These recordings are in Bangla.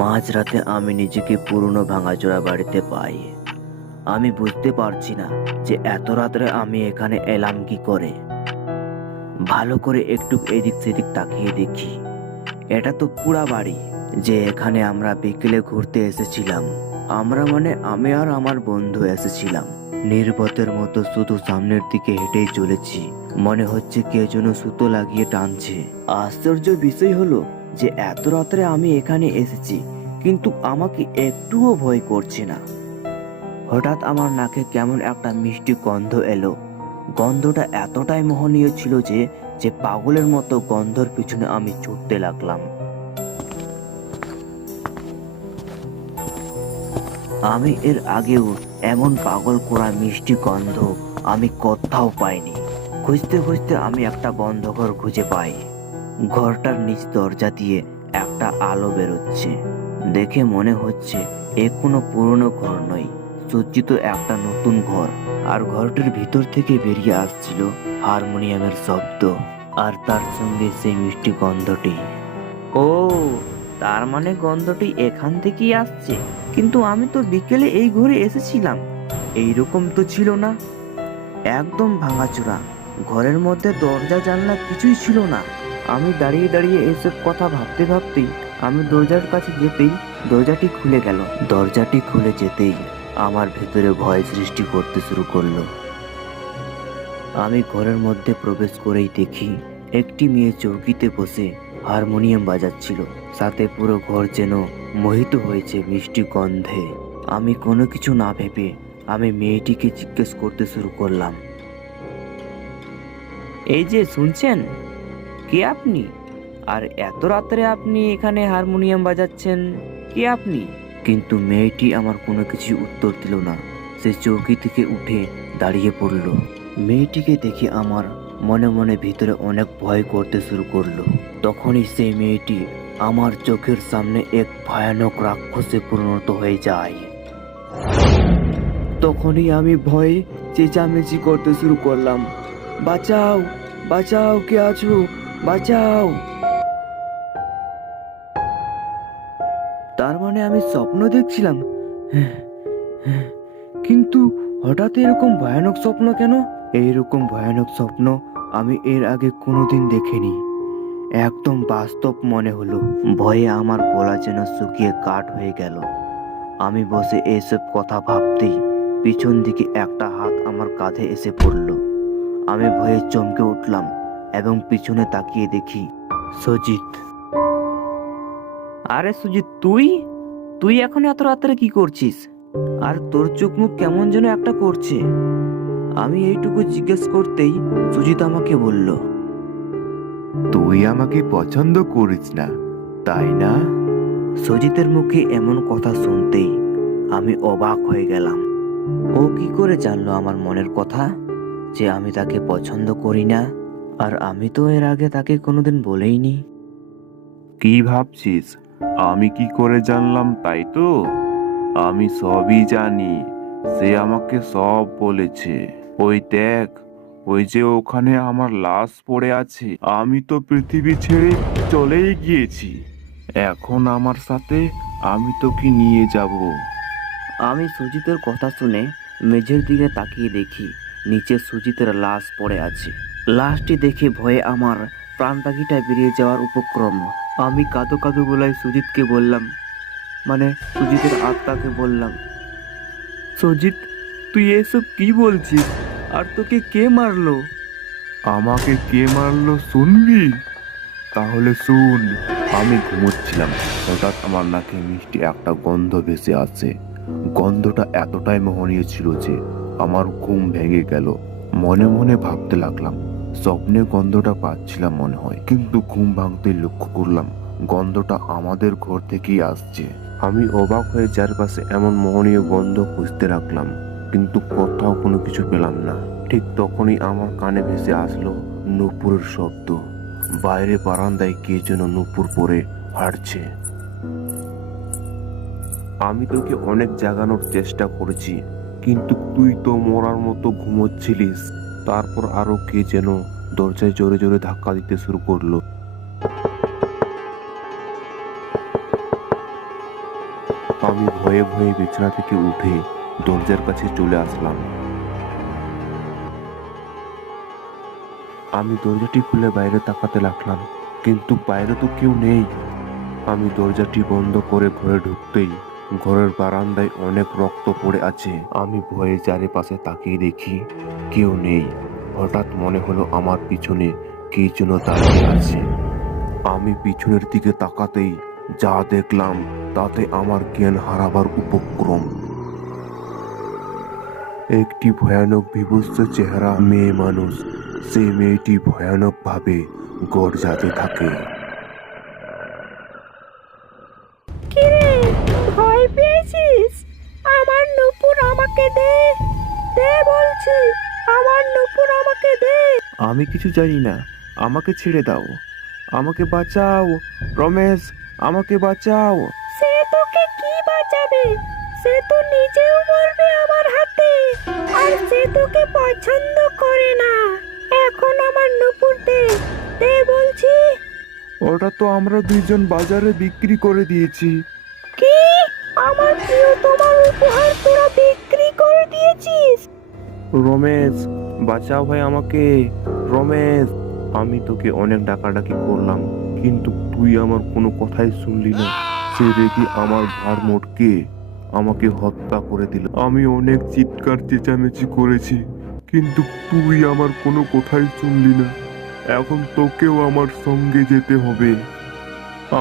মাঝরাতে আমি নিজেকে পুরনো ভাঙাচোরা বাড়িতে পাই। আমি বুঝতে পারছি না যে এত রাত্রে আমি এখানে এলাম কি করে। ভালো করে একটু এদিক সেদিক তাকিয়ে দেখি। এটা তো পুরা বাড়ি যে এখানে আমরা বিকেলে ঘুরতে এসেছিলাম। আমরা মানে আমি আর আমার বন্ধু এসেছিলাম। নির্বতের মতো শুধু সামনের দিকে হেঁটেই চলেছি। মনে হচ্ছে কে যেন সুতো লাগিয়ে টানছে। আশ্চর্য বিষয় হলো যে এত রাত্রে আমি এখানে এসেছি, কিন্তু আমাকে একটুও ভয় করছে না। হঠাৎ আমার নাকে কেমন একটা মিষ্টি গন্ধ এলো। গন্ধটা এতটাই মোহনীয় ছিল যে যে পাগলের মতো গন্ধর পিছনে আমি ছুটতে লাগলাম। আমি এর আগেও এমন পাগল করা মিষ্টি গন্ধ আমি কোথাও পাইনি। খুঁজতে খুঁজতে আমি একটা বন্ধ ঘর খুঁজে পাই। ঘরটার নিচ দরজা দিয়ে একটা আলো বেরোচ্ছে। দেখে মনে হচ্ছে এ কোনো পুরনো ঘর নয়, সজ্জিত একটা নতুন ঘর। আর ঘরটার ভিতর থেকে বেরিয়ে আসছিল হারমোনিয়ামের শব্দ আর তার সঙ্গে সেই মিষ্টি গন্ধটি। ও, তার মানে গন্ধটি এখান থেকেই আসছে। কিন্তু আমি তো বিকেলে এই ঘরে এসেছিলাম। এইরকম তো ছিল না। একদম ভাঙাচোরা। ঘরের মধ্যে দরজা জানলা কিছুই ছিল না। আমি দাঁড়িয়ে দাঁড়িয়ে এসব কথা ভাবতে ভাবতেই আমি দরজার কাছে যেতেই দরজাটি খুলে গেল। দরজাটি খুলে যেতেই আমার ভেতরে ভয় সৃষ্টি করতে শুরু করল। আমি ঘরের মধ্যে প্রবেশ করেই দেখি একটি মেয়ে চৌকিতে বসে হারমোনিয়াম বাজাচ্ছিল। সাথে পুরো ঘর যেন মোহিত হয়েছে মিষ্টি গন্ধে। আমি কোনো কিছু না ভেবে আমি মেয়েটিকে জিজ্ঞেস করতে শুরু করলাম। এই যে শুনছেন? কে আপনি? আর এত রাত্রে আপনি এখানে হারমোনিয়াম বাজাচ্ছেন, কে আপনি? কিন্তু মেয়েটি আমার কোনো কিছু উত্তর দিল না। সে চৌকি থেকে উঠে দাঁড়িয়ে পড়ল। মেয়েটিকে দেখে আমার মনে মনে ভিতরে অনেক ভয় করতে শুরু করল। তখনই সেই মেয়েটি আমার চোখের সামনে এক ভয়ানক রাক্ষসে পরিণত হয়ে যায়। তখনই আমি ভয়ে চেঁচামেচি করতে শুরু করলাম। বাঁচাও বাঁচাও, কে আছো? বাঁচাও। তার মানে আমি স্বপ্ন দেখছিলাম। কিন্তু হঠাৎ এরকম ভয়ানক স্বপ্ন কেন? এইরকম ভয়ানক স্বপ্ন আমি এর আগে কোনোদিন দেখিনি। একদম বাস্তব মনে হলো। ভয়ে আমার গলা যেন শুকিয়ে কাঠ হয়ে গেল। আমি বসে এইসব কথা ভাবতেই পিছন দিকে একটা হাত আমার কাঁধে এসে পড়ল। আমি ভয়ে চমকে উঠলাম। এবং পিছনে তাকিয়ে দেখি সজিত। আরে সুজিত তুই? তুই এখন এত রাত্রে কি করছিস? আর তোর চোখ মুখ কেমন যেন একটা করছে। আমি এইটুকু জিজ্ঞেস করতেই সুজিত আমাকে বলল তুই আমাকে পছন্দ করিস না তাই না? সুজিতের মুখে এমন কথা শুনতেই আমি অবাক হয়ে গেলাম। ও কি করে জানলো আমার মনের কথা? যে আমি তাকে পছন্দ করি না? আর আমি তো এর আগে তাকে কোনোদিন বলেইনি কি ভাবছিস? আমি কি করে জানলাম তাই তো? আমি সবই জানি সে আমাকে সব বলেছে। ওই দেখ ওই যে ওখানে আমার লাশ পড়ে আছে আমি তো পৃথিবী ছেড়ে চলেই গিয়েছি। এখন আমার সাথে আমি তোকে নিয়ে যাব। আমি সুজিতের কথা শুনে মেঝের দিকে তাকিয়ে দেখি নিচে সুজিতের লাশ পড়ে আছে। লাশটি দেখে ভয়ে আমার প্রাণ পাখিটা বেরিয়ে যাওয়ার উপক্রম। আমি কাঁদো কাঁদো গলায় সুজিতকে বললাম মানে সুজিতের আত্মাকে বললাম, সুজিত, তুই এসব কি বলছিস? আর তোকে কে মারলো? আমাকে কে মারলো শুনবি? তাহলে শুন, আমি ঘুমোচ্ছিলাম। হঠাৎ আমার নাকে মিষ্টি একটা গন্ধ ভেসে আসে গন্ধটা এতটাই মোহনীয় ছিল যে আমার ঘুম ভেঙে গেল। মনে মনে ভাবতে লাগলাম স্বপ্নে গন্ধটা পাচ্ছিলাম মনে হয়। কিন্তু ঘুম ভাঙতে লক্ষ্য করলাম, গন্ধটা আমাদের ঘর থেকেই আসছে। আমি অবাক হয়ে চারপাশে এমন মোহনীয় গন্ধ খুঁজতে রাখলাম কিন্তু কোথাও কোনো কিছু পেলাম না। ঠিক তখনই আমার কানে ভেসে আসলো নূপুরের শব্দ। বাইরে বারান্দায় কে যেন নূপুর পরে হাঁটছে। আমি তোকে অনেক জাগানোর চেষ্টা করেছি, কিন্তু তুই তো মরার মতো ঘুমোচ্ছিলিস। তারপর আরও কে যেন দরজায় জোরে জোরে ধাক্কা দিতে শুরু করল। আমি ভয়ে ভয়ে বিছানা থেকে উঠে দরজার কাছে চলে আসলাম। আমি দরজাটি খুলে বাইরে তাকাতে লাগলাম, কিন্তু বাইরে তো কেউ নেই। আমি দরজাটি বন্ধ করে ঘরে ঢুকতেই ঘরের বারান্দায় অনেক রক্ত পড়ে আছে। আমি ভয়ে চারিপাশে তাকিয়ে দেখি কেউ নেই। হঠাৎ মনে হলো আমার পিছনে কে যেন দাঁড়িয়ে আছে। আমি পিছনের দিকে তাকাতেই যা দেখলাম, তাতে আমার জ্ঞান হারাবার উপক্রম। একটি ভয়ানক বিভৎস চেহারা মেয়ে মানুষ। সেই মেয়েটি ভয়ানকভাবে গড়জাতে থাকে। আমাকে দে দে বলছি আমার নুপুর আমাকে দে। আমি কিছু জানি না আমাকে ছেড়ে দাও। আমাকে বাঁচাও রমেশ আমাকে বাঁচাও। সে তোকে কি বাঁচাবে? সে তো নিজেও মরবে আমার হাতে আর সে তোকে পছন্দ করে না। এখন আমার নুপুর দে দে বলছি। ওটা তো আমরা দুইজন বাজারে বিক্রি করে দিয়েছি। কি? আমার প্রিয়, তোমার উপহার তোরা বিক্রি করে দিয়েছিস। রমেশ, বাঁচাও ভাই আমাকে। রমেশ, আমি তোকে অনেক ডাকাডাকি করলাম, কিন্তু তুই আমার কোনো কথাই শুনলি না। সে দেখি আমার ভার মোটকে আমাকে হত্যা করে দিল। আমি অনেক চিৎকার, চেঁচামেচি করেছি, কিন্তু তুই আমার কোনো কথাই শুনলি না। এখন তোকেও আমার সঙ্গে যেতে হবে।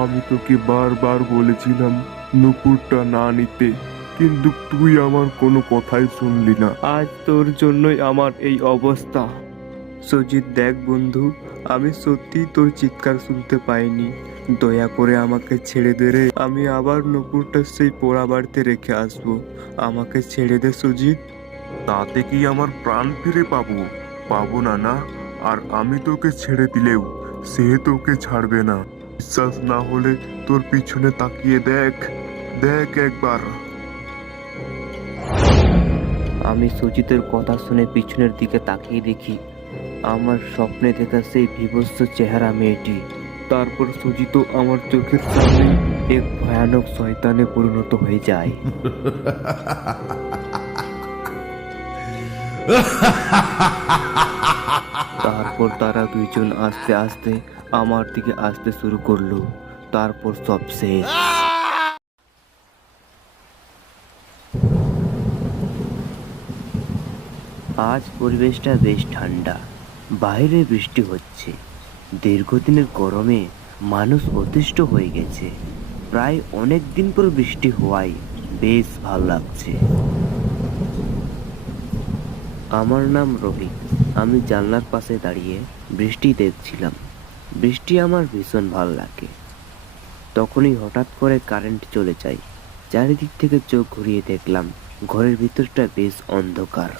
আমি তোকে বারবার বলেছিলাম নুপুরটা না নিতে কিন্তু তুই আমার কোনো কথাই শুনলি না। আজ তোর জন্যই আমার এই অবস্থা। সুজিত দেখ বন্ধু আমি সত্যি তোর চিৎকার শুনতে পাইনি। দয়া করে আমাকে ছেড়ে দে রে। আমি আবার নুপুরটা সেই পোড়া বাড়িতে রেখে আসব। আমাকে ছেড়ে দে সুজিত। তাতে কি আমার প্রাণ ফিরে পাবো? পাবো না না। আর আমি তোকে ছেড়ে দিলেও সে তোকে ছাড়বে না। বিশ্বাস না হলে তোর পিছনে তাকিয়ে দেখ দেখ একবার। আমি সুজিতের কথা শুনে পিছনের দিকে তাকিয়ে দেখি আমার স্বপ্নে দেখা সেই বিভৎস চেহারা মেয়েটি। তারপর সুজিত আমার চোখের সামনে এক ভয়ানক শয়তানে পরিণত হয়ে যায়। তারপর তারা দুইজন আস্তে আস্তে আমার দিকে আসতে শুরু করল, তারপর সব শেষ। আজ পরিবেশটা বেশ ঠান্ডা, বাইরে বৃষ্টি হচ্ছে। দীর্ঘদিনের গরমে মানুষ অতিষ্ঠ হয়ে গেছে। প্রায় অনেক দিন পর বৃষ্টি হওয়ায় বেশ ভালো লাগছে। আমার নাম রোহিত আমি জানলার পাশে দাঁড়িয়ে বৃষ্টি দেখছিলাম। বৃষ্টি আমার ভীষণ ভালো লাগে। তখনই হঠাৎ করে কারেন্ট চলে যায়। চারিদিক থেকে চোখ ঘুরিয়ে দেখলাম, ঘরের ভিতরটা বেশ অন্ধকার।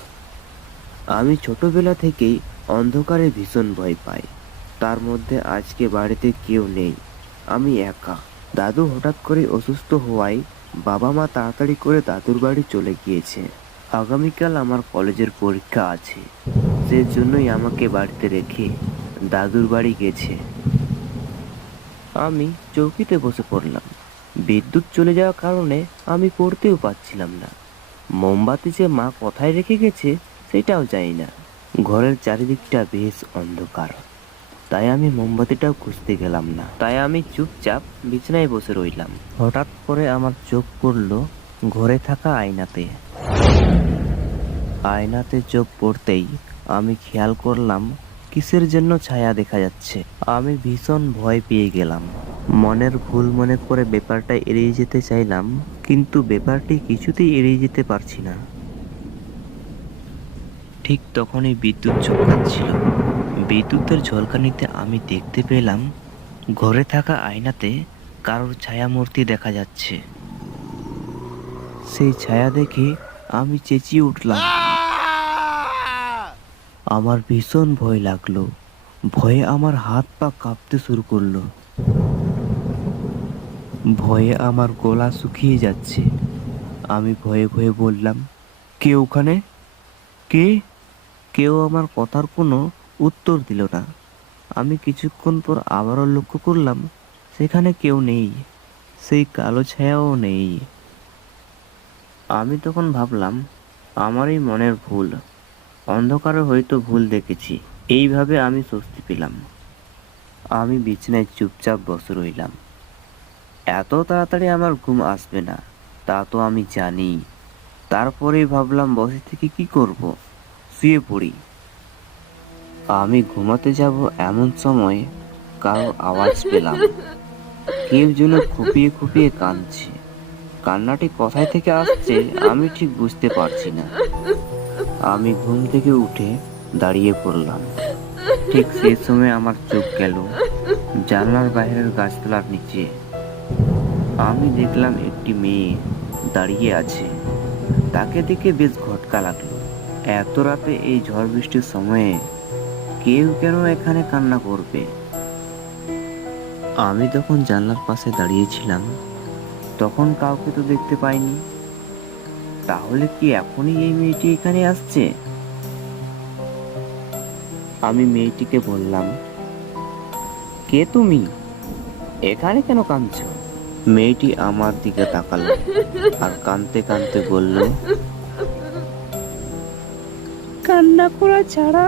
আমি ছোটবেলা থেকেই অন্ধকারে ভীষণ ভয় পাই। তার মধ্যে আজকে বাড়িতে কেউ নেই। আমি একা। দাদু হঠাৎ করে অসুস্থ হওয়ায় বাবা মা তাড়াতাড়ি করে দাদুর বাড়ি চলে গিয়েছে। আগামীকাল আমার কলেজের পরীক্ষা আছে। সেজন্যই আমাকে বাড়িতে রেখে দাদুর বাড়ি গেছে। আমি চৌকিতে বসে পড়লাম। বিদ্যুৎ চলে যাওয়ার কারণে আমি পড়তেও পারছিলাম না। মোমবাতি যে মা কোথায় রেখে গেছে সেটাও জানি না। ঘরের চারিদিকটা বেশ অন্ধকার। তাই আমি মোমবাতিটাও খুঁজতে গেলাম না। তাই আমি চুপচাপ বিছানায় বসে রইলাম। হঠাৎ করে আমার চোখ পড়ল ঘরে থাকা আয়নাতে। আয়নাতে চোখ পড়তেই আমি খেয়াল করলাম কিসের জন্য ছায়া দেখা যাচ্ছে? আমি ভীষণ ভয় পেয়ে গেলাম। মনের ভুল মনে করে ব্যাপারটা এড়িয়ে যেতে চাইলাম, কিন্তু ব্যাপারটি কিছুতেই এড়িয়ে যেতে পারছি না। ঠিক তখনই বিদ্যুৎ চমকাচ্ছিল বিদ্যুতের ঝলকানিতে আমি দেখতে পেলাম, ঘরে থাকা আয়নাতে কারোর ছায়ামূর্তি দেখা যাচ্ছে। সেই ছায়া দেখে আমি চেঁচিয়ে উঠলাম। আমার ভীষণ ভয় লাগল। ভয়ে আমার হাত পা কাঁপতে শুরু করল। ভয়ে আমার গলা শুকিয়ে যাচ্ছে। আমি ভয়ে ভয়ে বললাম, কে ওখানে? কে? কেউ আমার কথার কোনো উত্তর দিল না। আমি কিছুক্ষণ পর আবারও লক্ষ্য করলাম, সেখানে কেউ নেই। সেই কালো ছায়াও নেই। আমি তখন ভাবলাম, আমারই মনের ভুল। অন্ধকারে হয়তো ভুল দেখেছি। এইভাবে আমি স্বস্তি পেলাম। আমি বিছানায় চুপচাপ বসে রইলাম। এত তাড়াতাড়ি আমার ঘুম আসবে না, তা তো আমি জানি। তারপরেই ভাবলাম, বসে থেকে কি করব? শুয়ে পড়ি। আমি ঘুমাতে যাব এমন সময় কারও আওয়াজ পেলাম। কেউ যেন খুপিয়ে খুপিয়ে কাঁদছে। কান্নাটি কোথায় থেকে আসছে, আমি ঠিক বুঝতে পারছি না। আমি ঘুম থেকে উঠে দাঁড়িয়ে পড়লাম। ঠিক সেই সময় আমার চোখ গেল জানলার বাইরের গাছতলার নিচে। আমি দেখলাম একটি মেয়ে দাঁড়িয়ে আছে। তাকে দেখে বেশ ঘটকা লাগল। এত রাতে এই ঝড় বৃষ্টির সময়ে কেউ কেন এখানে কান্না করবে? আমি তখন জানলার পাশে দাঁড়িয়েছিলাম। তখন কাউকে তো দেখতে পাইনি। তাহলে কি এখনই এই মেয়েটি এখানে আসছে? আমি মেয়েটিকে বললাম, কে তুমি? এখানে কেন কাঁদছ? মেয়েটি আমার দিকে তাকালো আর কাঁদতে কাঁদতে বলল, কান্না করা ছাড়া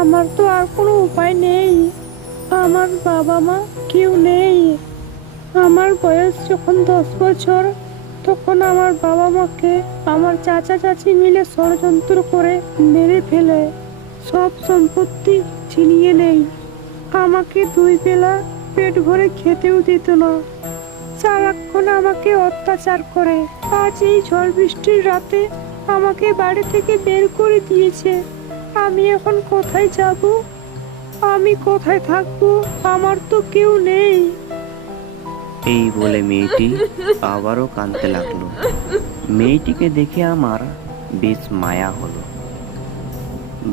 আমার তো আর কোনো উপায় নেই। আমার বাবা মা কেউ নেই। আমার বয়স যখন দশ বছর, তখন আমার বাবা মাকে আমার চাচা চাচি মিলে ষড়যন্ত্র করে মেরে ফেলে। সব সম্পত্তি ছিনিয়ে নেই। আমাকে দুই বেলা পেট ভরে খেতেও দিত না। সারাক্ষণ আমাকে অত্যাচার করে। আজ এই ঝড় বৃষ্টির রাতে আমাকে বাড়ি থেকে বের করে দিয়েছে। আমি এখন কোথায় যাব? আমি কোথায় থাকব? আমার তো কেউ নেই। এই বলে মেয়েটি আবারও কাঁদতে লাগল। মেয়েটিকে দেখে আমার বেশ মায়া হলো।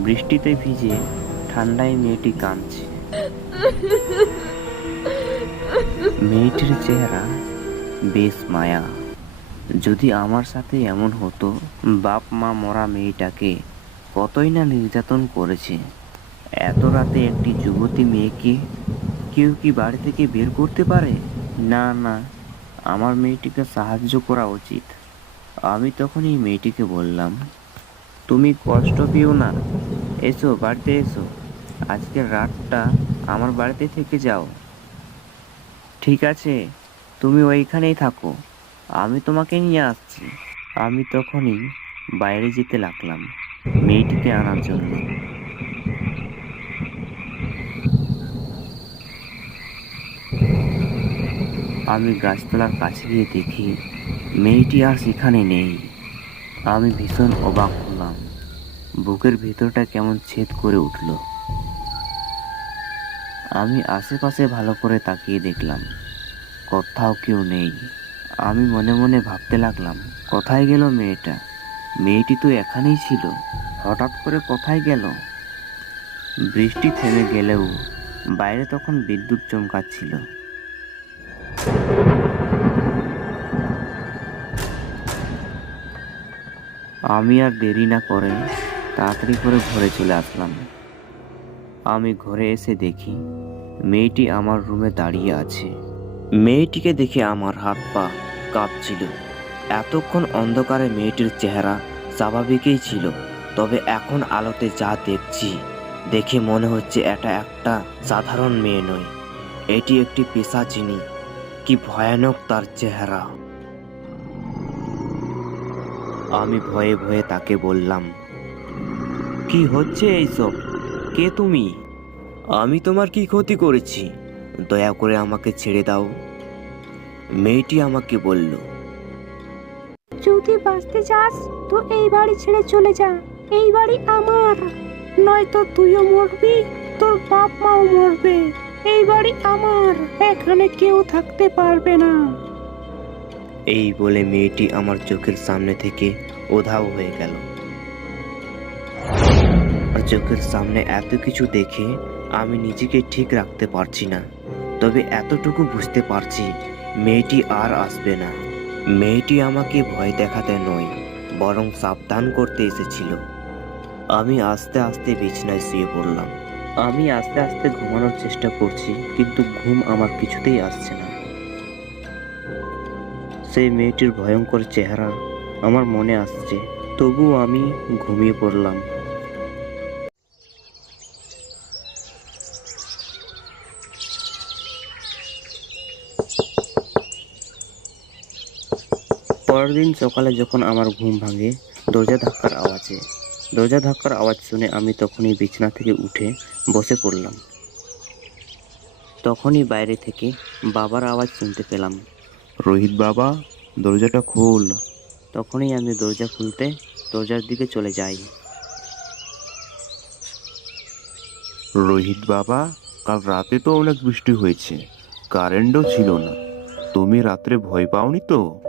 বৃষ্টিতে ভিজে ঠান্ডায় মেয়েটি কাঁদছে। মেয়েটির চেহারা বেশ মায়া। যদি আমার সাথে এমন হতো, বাপ মা মরা মেয়েটাকে কতই না নির্যাতন করেছে। এত রাতে একটি যুবতী মেয়েকে কেউ কি বাড়ি থেকে বের করতে পারে? না না, আমার মেয়েটিকে সাহায্য করা উচিত। আমি তখন এই মেয়েটিকে বললাম, তুমি কষ্ট পেও না। এসো, বাড়িতে এসো। আজকের রাতটা আমার বাড়িতে থেকে যাও। ঠিক আছে, তুমি ওইখানেই থাকো। আমি তোমাকে নিয়ে আসছি। আমি তখনই বাইরে যেতে লাগলাম মেয়েটিকে আনার জন্য। আমি গাছতলার কাছে গিয়ে দেখি মেয়েটি আর সেখানে নেই। আমি ভীষণ অবাক হলাম। বুকের ভেতরটা কেমন ছেদ করে উঠল। আমি আশেপাশে ভালো করে তাকিয়ে দেখলাম। কোথাও কেউ নেই। আমি মনে মনে ভাবতে লাগলাম, কোথায় গেল মেয়েটা? মেয়েটি তো এখানেই ছিল। হঠাৎ করে কোথায় গেল? বৃষ্টি থেমে গেলেও বাইরে তখন বিদ্যুৎ চমকাচ্ছিল। আমি আর দেরি না করে তাড়াতাড়ি করে ঘরে চলে আসলাম। আমি ঘরে এসে দেখি মেয়েটি আমার রুমে দাঁড়িয়ে আছে। মেয়েটিকে দেখে আমার হাত পা কাঁপছিল। এতক্ষণ অন্ধকারে মেয়েটির চেহারা স্বাভাবিকই ছিল, তবে এখন আলোতে যা দেখছি, দেখে মনে হচ্ছে এটা একটা সাধারণ মেয়ে নয়। এটি একটি পেশা পেশাচিনী। কি ভয়ানক তার চেহারা। আমি ভয়ে ভয়ে তাকে বললাম, কি হচ্ছে এইসব? কে তুমি? আমি তোমার কি ক্ষতি করেছি? দয়া করে আমাকে ছেড়ে দাও। মেয়েটি আমাকে বলল, যদি বাঁচতে চাস, তো এই বাড়ি ছেড়ে চলে যা। এই বাড়ি আমার। নয়তো তুইও মরবি, তোর বাপ মাও মরবে। এই বাড়ি আমার। এখানে কেউ থাকতে পারবে না। এই বলে মেয়েটি আমার চোখের সামনে থেকে ওধাও হয়ে গেল। আর চোখের সামনে এত কিছু দেখে আমি নিজেকে ঠিক রাখতে পারছি না। তবে এতটুকু বুঝতে পারছি, মেয়েটি আর আসবে না। মেয়েটি আমাকে ভয় দেখাতে নয়, বরং সাবধান করতে এসেছিল। আমি আস্তে আস্তে বিছানায় শুয়ে পড়লাম। আমি আস্তে আস্তে ঘুমানোর চেষ্টা করছি, কিন্তু ঘুম আমার কিছুতেই আসছে না। সেই মেয়েটির ভয়ঙ্কর চেহারা আমার মনে আসছে, তবুও আমি ঘুমিয়ে পড়লাম। পরের দিন সকালে যখন আমার ঘুম ভাঙে, দরজা ধাক্কার আওয়াজে দরজা ধাক্কার আওয়াজ শুনে আমি তখনই বিছানা থেকে উঠে বসে পড়লাম। তখনই বাইরে থেকে বাবার আওয়াজ শুনতে পেলাম। রোহিত বাবা দরজাটা খোল। তখনই আমি দরজা খুলতে দরজার দিকে চলে যাই। রোহিত বাবা কাল রাতে তো অনেক বৃষ্টি হয়েছে কারেন্টও ছিল না। তুমি রাত্রে ভয় পাওনি তো?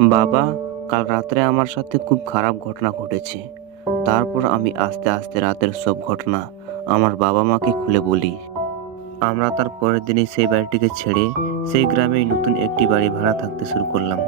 বাবা কাল রাত্রে আমার সাথে খুব খারাপ ঘটনা ঘটেছে। তারপর আমি আস্তে আস্তে রাতের সব ঘটনা আমার বাবা মাকে খুলে বলি। আমরা তার পরের দিনই সেই বাড়িটিকে ছেড়ে সেই গ্রামেই নতুন একটি বাড়ি ভাড়া থাকতে শুরু করলাম।